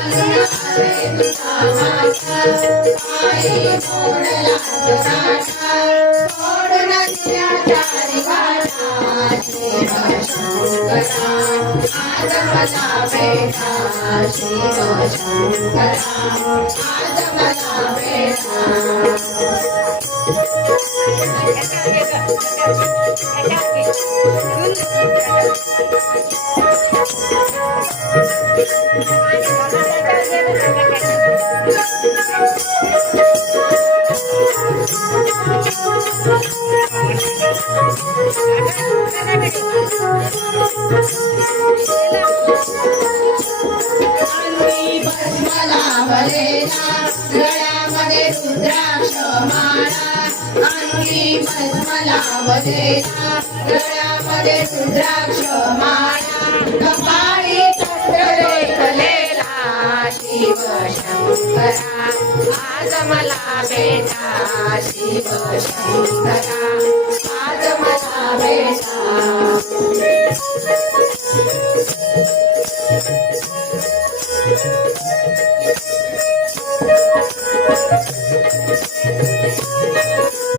रे तुझा हात पायी मोडला तुझा सोडून दिल्या चारी वाटा शिव शंकरा आज मला भेटा शिव शंकरा आज मला भेटा गळ्यामध्ये रुद्राक्ष माळा अंगी भस्म लावलेला गळ्यामध्ये रुद्राक्ष माळा कपाळी चक्र लेखलेला शिव शंकरा आज मला भेटा शिव शंकरा आज मला भेटा